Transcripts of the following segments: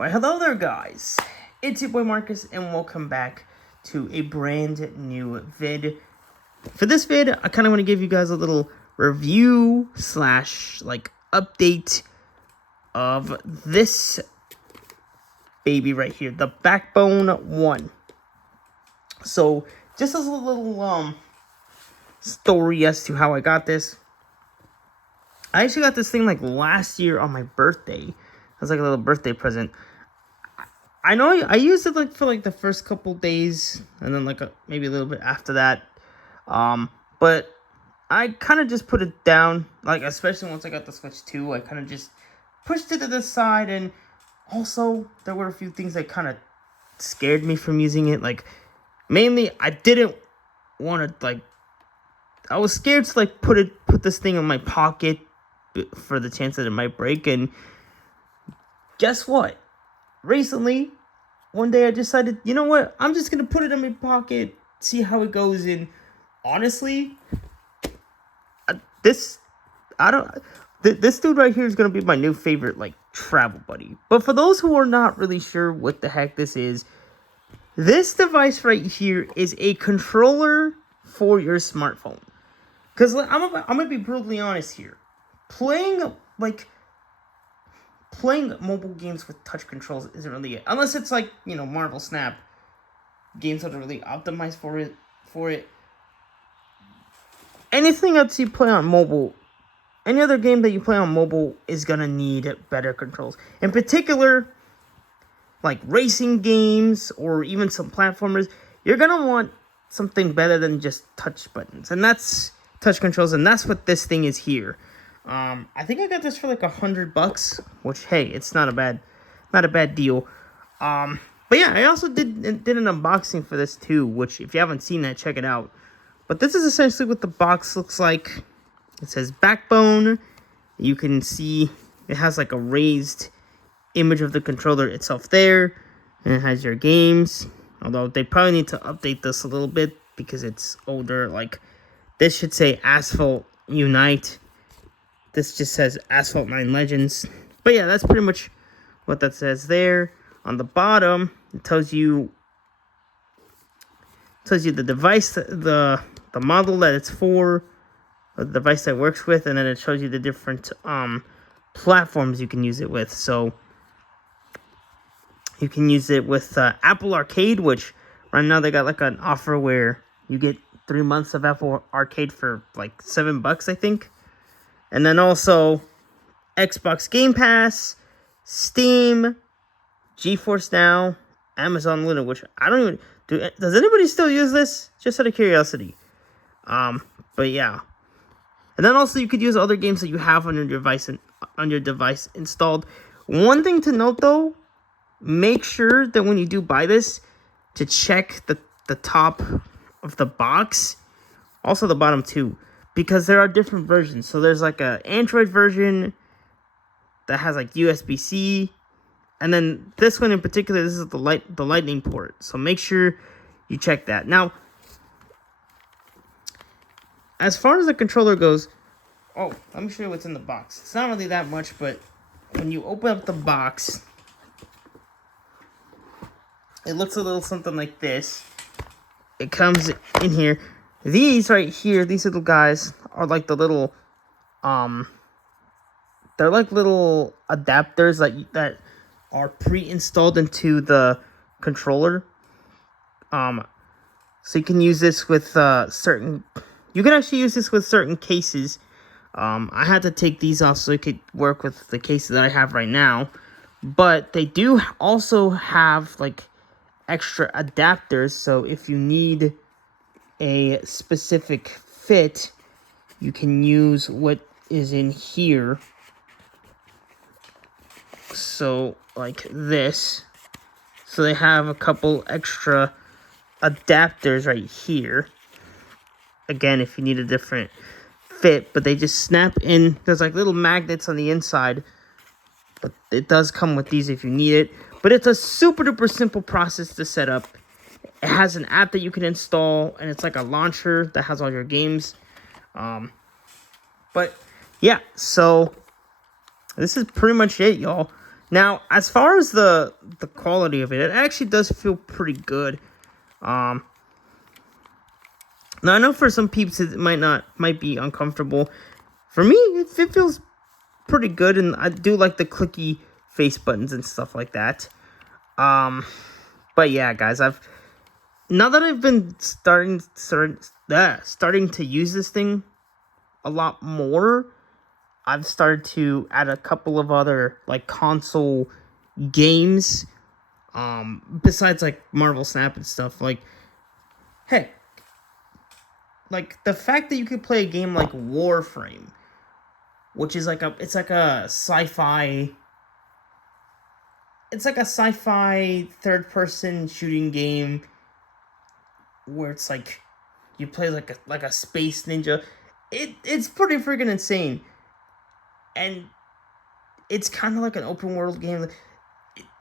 Well, hello there, guys. It's your boy Marcus, and welcome back to a brand new vid. For this vid, I kind of want to give you guys a little review / update of this baby right here, the Backbone 1. So, just as a little story as to how I got this. I actually got this thing like last year on my birthday. It was like a little birthday present. I know I used it like for like the first couple days, and then maybe a little bit after that. But I kind of just put it down, like especially once I got the Switch 2, I kind of just pushed it to the side. And also there were a few things that kind of scared me from using it. Like mainly, I didn't want to I was scared to put this thing in my pocket for the chance that it might break. And guess what? Recently, one day I decided, you know what? I'm just gonna put it in my pocket, see how it goes. And honestly, this dude right here is gonna be my new favorite travel buddy. But for those who are not really sure what the heck this is, this device right here is a controller for your smartphone. Cause I'm gonna be brutally honest here, playing mobile games with touch controls isn't really it. Unless it's Marvel Snap. Games that are really optimized for it. Anything else you play on mobile, any other game that you play on mobile is gonna need better controls. In particular, like racing games or even some platformers, you're gonna want something better than just touch buttons. And that's touch controls, and that's what this thing is here. I think I got this for like $100, which hey, it's not a bad deal. But yeah, I also did an unboxing for this too, which if you haven't seen that, check it out. But this is essentially what the box looks like. It says Backbone. You can see it has like a raised image of the controller itself there, and it has your games. Although they probably need to update this a little bit because it's older. Like this should say Asphalt Unite. This just says Asphalt 9 Legends. But yeah, that's pretty much what that says there. On the bottom, it tells you the device, the model that it's for, the device that it works with, and then it shows you the different platforms you can use it with. So you can use it with Apple Arcade, which right now they got like an offer where you get 3 months of Apple Arcade for like $7, I think. And then also Xbox Game Pass, Steam, GeForce Now, Amazon Luna, which I don't even does anybody still use this? Just out of curiosity. But yeah. And then also you could use other games that you have on your device installed. One thing to note though, make sure that when you do buy this, to check the top of the box, also the bottom too, because there are different versions. So there's like a Android version that has like USB-C, and then this one in particular, this is the lightning port. So make sure you check that. Now, as far as the controller goes, let me show you what's in the box. It's not really that much, but when you open up the box, it looks a little something like this. It comes in here. These right here, these little guys are like the little, they're like little adapters that are pre-installed into the controller. So you can use this with you can actually use this with certain cases. I had to take these off so it could work with the cases that I have right now. But they do also have like extra adapters, so if you need a specific fit, you can use what is in here. So like this. So they have a couple extra adapters right here. Again, if you need a different fit, but they just snap in. There's like little magnets on the inside, but it does come with these if you need it. But it's a super duper simple process to set up. It has an app that you can install, and it's like a launcher that has all your games. But yeah, so this is pretty much it, y'all. Now, as far as the quality of it, it actually does feel pretty good. Now I know for some peeps it might be uncomfortable. For me, it feels pretty good, and I do like the clicky face buttons and stuff like that. But yeah, guys, now that I've been starting to use this thing a lot more, I've started to add a couple of other like console games, besides like Marvel Snap and stuff. Like, heck, like the fact that you could play a game like Warframe, which is like it's like a sci-fi third person shooting game where it's like you play like a space ninja. It's pretty freaking insane. And it's kind of like an open world game.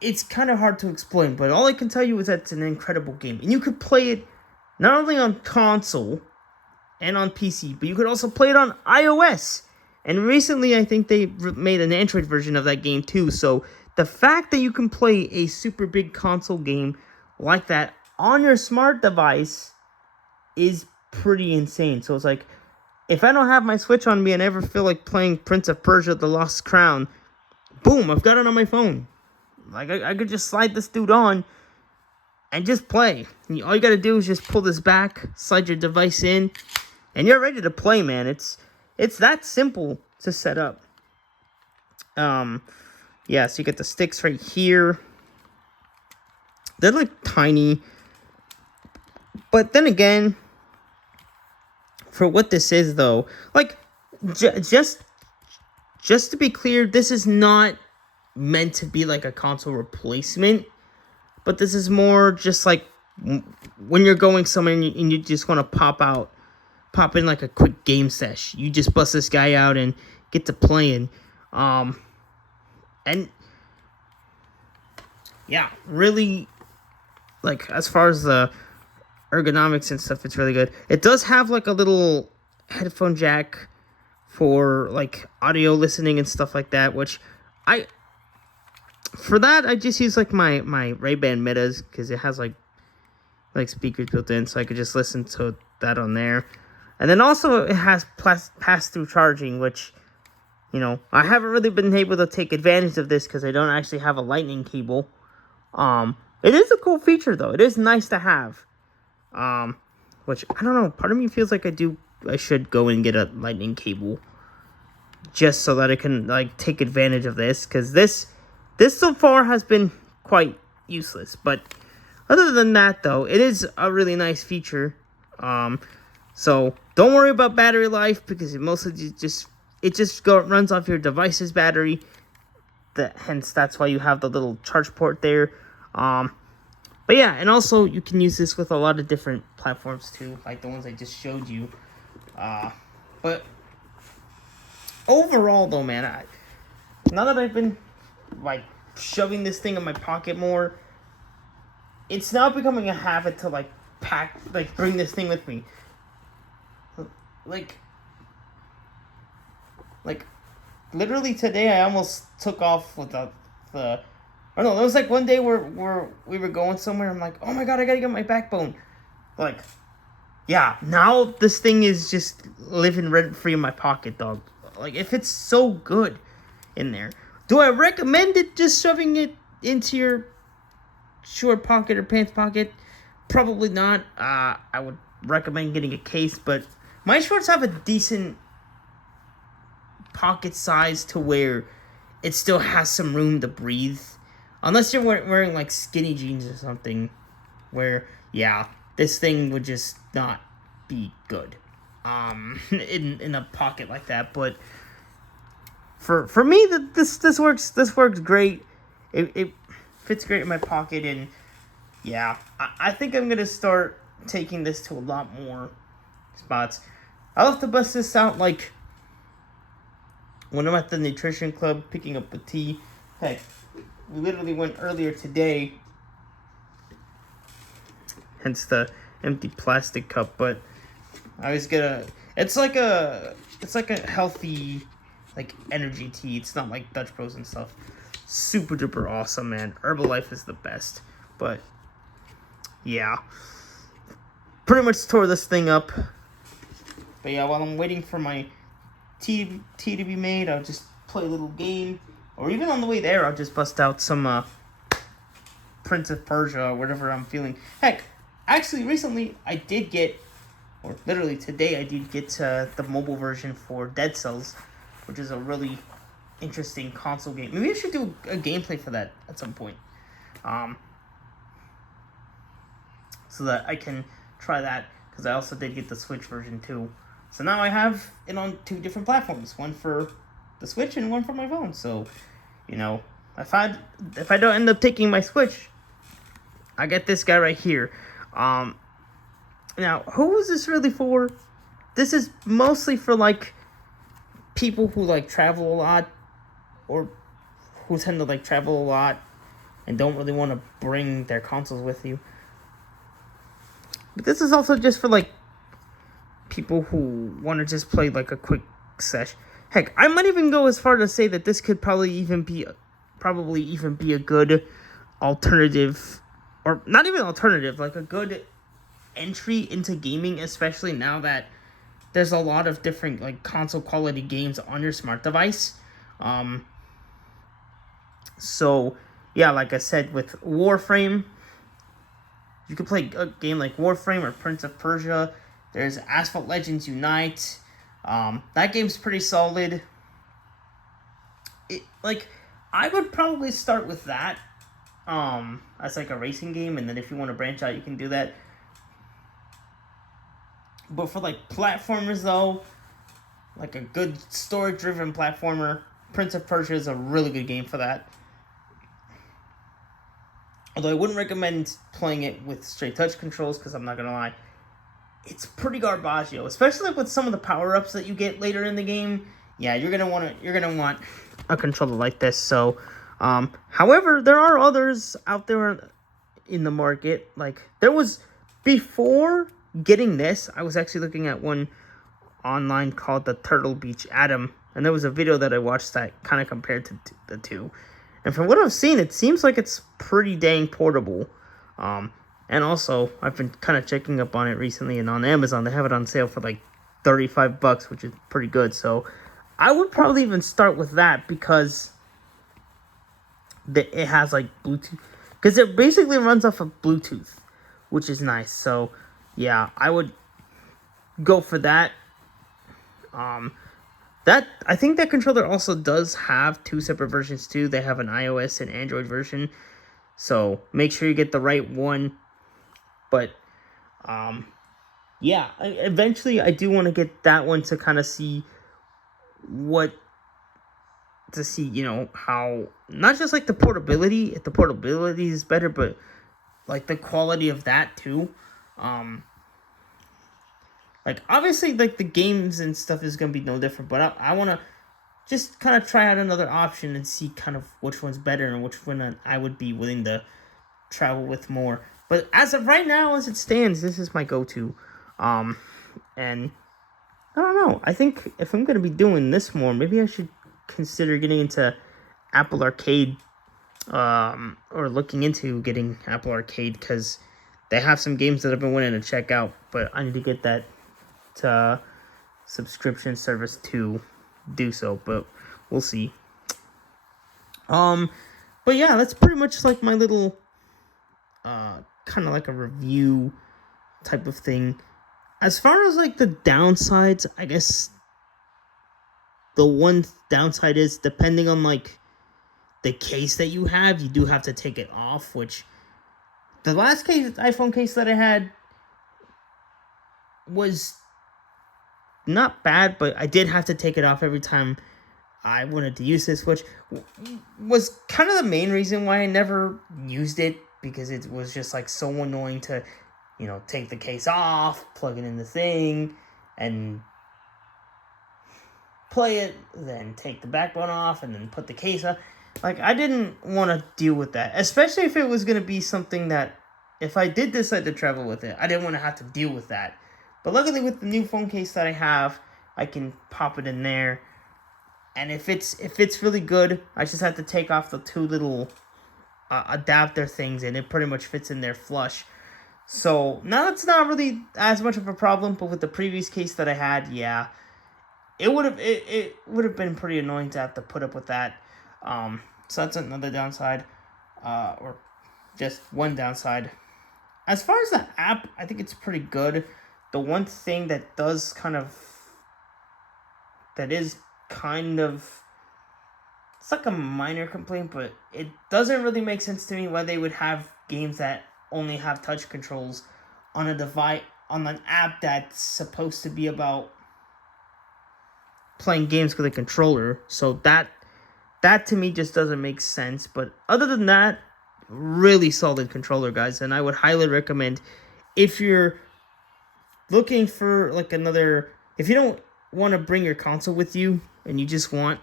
It's kind of hard to explain, but all I can tell you is that it's an incredible game. And you could play it not only on console and on PC, but you could also play it on iOS. And recently, I think they made an Android version of that game too. So the fact that you can play a super big console game like that on your smart device is pretty insane. So it's like, if I don't have my Switch on me and ever feel like playing Prince of Persia: The Lost Crown, boom, I've got it on my phone. Like, I could just slide this dude on and just play. All you gotta do is just pull this back, slide your device in, and you're ready to play, man. It's that simple to set up. Yeah, so you get the sticks right here. They're, like, tiny. But then again, for what this is, though, like, just to be clear, this is not meant to be like a console replacement, but this is more just like when you're going somewhere and you just want to pop in like a quick game sesh. You just bust this guy out and get to playing. And yeah, really, like, as far as the ergonomics and stuff, it's really good. It does have like a little headphone jack for like audio listening and stuff like that, which I just use like my Ray-Ban Metas, because it has like speakers built in, so I could just listen to that on there. And then also it has pass-through charging, which, you know, I haven't really been able to take advantage of this because I don't actually have a lightning cable. It is a cool feature though. It is nice to have. Which, I don't know, part of me feels like I should go and get a lightning cable just so that I can like take advantage of this, because this so far has been quite useless. But other than that, though, it is a really nice feature. So don't worry about battery life, because it mostly runs off your device's battery. Hence, that's why you have the little charge port there. But yeah, and also you can use this with a lot of different platforms too, like the ones I just showed you. But overall, though, man, now that I've been like shoving this thing in my pocket more, it's now becoming a habit to bring this thing with me. Like literally today, I almost took off with the. I don't know, there was like one day where we were going somewhere. I'm like, oh my god, I gotta get my backbone. Like, yeah, now this thing is just living rent free in my pocket, dog. Like, if it's so good in there, do I recommend it just shoving it into your short pocket or pants pocket? Probably not. I would recommend getting a case, but my shorts have a decent pocket size to where it still has some room to breathe. Unless you're wearing like skinny jeans or something, where, yeah, this thing would just not be good in a pocket like that. But for me, this works great. It fits great in my pocket, and yeah, I think I'm gonna start taking this to a lot more spots. I'll have to bust this out like when I'm at the nutrition club picking up a tea. Heck, we literally went earlier today, hence the empty plastic cup. But I was gonna. It's like a healthy, like, energy tea. It's not like Dutch Bros and stuff. super duper awesome, man. Herbalife is the best. But yeah, pretty much tore this thing up. But yeah, while I'm waiting for my tea to be made, I'll just play a little game. Or even on the way there, I'll just bust out some Prince of Persia or whatever I'm feeling. Heck, actually, recently I did get, or literally today I did get the mobile version for Dead Cells, which is a really interesting console game. Maybe I should do a gameplay for that at some point. So that I can try that, because I also did get the Switch version too. So now I have it on 2 different platforms, one for the Switch and one for my phone. So, you know, if I don't end up taking my Switch, I get this guy right here. Now, who is this really for? This is mostly for, like, people who, like, travel a lot, or who tend to, like, travel a lot and don't really want to bring their consoles with you. But this is also just for, like, people who want to just play, like, a quick sesh. Heck, I might even go as far to say that this could probably even be a good alternative, or not even alternative, like a good entry into gaming, especially now that there's a lot of different, like, console quality games on your smart device. So yeah, like I said, with Warframe, you can play a game like Warframe or Prince of Persia. There's Asphalt Legends Unite. That game's pretty solid. I would probably start with that as like a racing game, and then if you want to branch out, you can do that. But for like platformers though, like a good story-driven platformer, Prince of Persia is a really good game for that. Although I wouldn't recommend playing it with straight touch controls, because I'm not gonna lie, it's pretty garbaggio, especially with some of the power-ups that you get later in the game. Yeah, you're gonna want a controller like this. So, however, there are others out there in the market. Like, there was, before getting this, I was actually looking at one online called the Turtle Beach Atom, and there was a video that I watched that kind of compared to the two. And from what I've seen, it seems like it's pretty dang portable. And also, I've been kind of checking up on it recently, and on Amazon, they have it on sale for like $35, which is pretty good. So I would probably even start with that, because it has like Bluetooth, because it basically runs off of Bluetooth, which is nice. So yeah, I would go for that. I think that controller also does have 2 separate versions too. They have an iOS and Android version, so make sure you get the right one. But yeah, eventually I do want to get that one to kind of see you know, how, not just like the portability, if the portability is better, but like the quality of that too. Like, obviously, like, the games and stuff is going to be no different, but I want to just kind of try out another option and see kind of which one's better and which one I would be willing to travel with more. But as of right now, as it stands, this is my go-to. And I don't know. I think if I'm going to be doing this more, maybe I should consider getting into Apple Arcade, or looking into getting Apple Arcade, because they have some games that I've been wanting to check out, but I need to get that subscription service to do so, but we'll see. But yeah, that's pretty much like my little kind of like a review type of thing. As far as like the downsides, I guess the one downside is, depending on like the case that you have, you do have to take it off, which the last iPhone case that I had was not bad, but I did have to take it off every time I wanted to use this, which was kind of the main reason why I never used it, because it was just like so annoying to, you know, take the case off, plug it in the thing, and play it, then take the backbone off, and then put the case on. Like, I didn't want to deal with that, especially if it was going to be something that, if I did decide to travel with it, I didn't want to have to deal with that. But luckily, with the new phone case that I have, I can pop it in there, And if it's really good, I just have to take off the two little adapter things, and it pretty much fits in there flush. So now it's not really as much of a problem, but with the previous case that I had, yeah, it would have been pretty annoying to have to put up with that. So that's another downside, or just one downside. As far as the app, I think it's pretty good. The one thing that is kind of, it's like a minor complaint, but it doesn't really make sense to me why they would have games that only have touch controls on a device, on an app that's supposed to be about playing games with a controller. So that to me just doesn't make sense. But other than that, really solid controller, guys, and I would highly recommend, if you're looking for like another, if you don't want to bring your console with you and you just want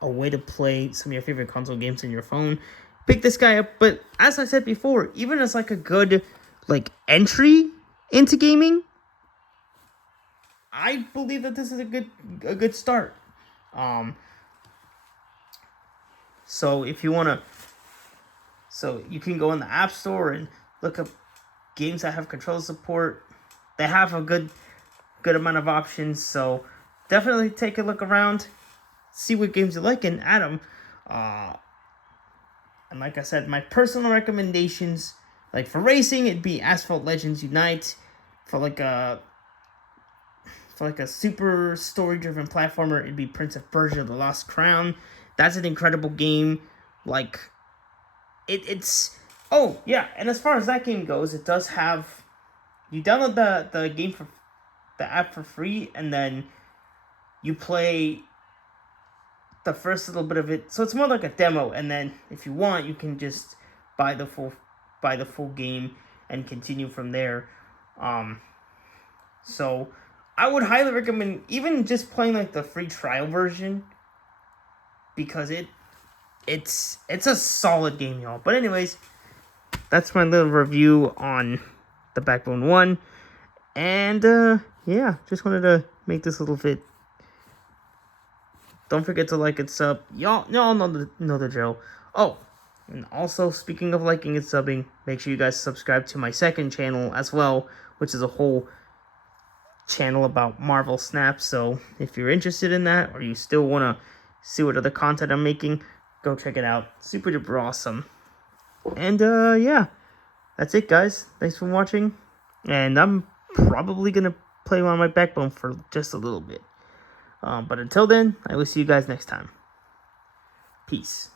a way to play some of your favorite console games in your phone, pick this guy up. But as I said before, even as like a good like entry into gaming, I believe that this is a good start. So if you wanna, so you can go in the App Store and look up games that have controller support. They have a good amount of options. So definitely take a look around, see what games you like, and add them. And like I said, my personal recommendations, like for racing, it'd be Asphalt Legends Unite. For like a super story-driven platformer, it'd be Prince of Persia: The Lost Crown. That's an incredible game. Like, it's... Oh, yeah, and as far as that game goes, it does have... You download the game for... the app for free, and then you play the first little bit of it. So it's more like a demo, and then if you want, you can just buy the full game and continue from there. So I would highly recommend even just playing like the free trial version, because it's a solid game, y'all. But anyways, that's my little review on the Backbone 1. And yeah, just wanted to make this little vid. Don't forget to like and sub. Y'all know the drill. Oh, and also, speaking of liking and subbing, make sure you guys subscribe to my second channel as well, which is a whole channel about Marvel Snap. So if you're interested in that, or you still want to see what other content I'm making, go check it out. Super duper awesome. And yeah, that's it, guys. Thanks for watching. And I'm probably gonna play on my Backbone for just a little bit. But until then, I will see you guys next time. Peace.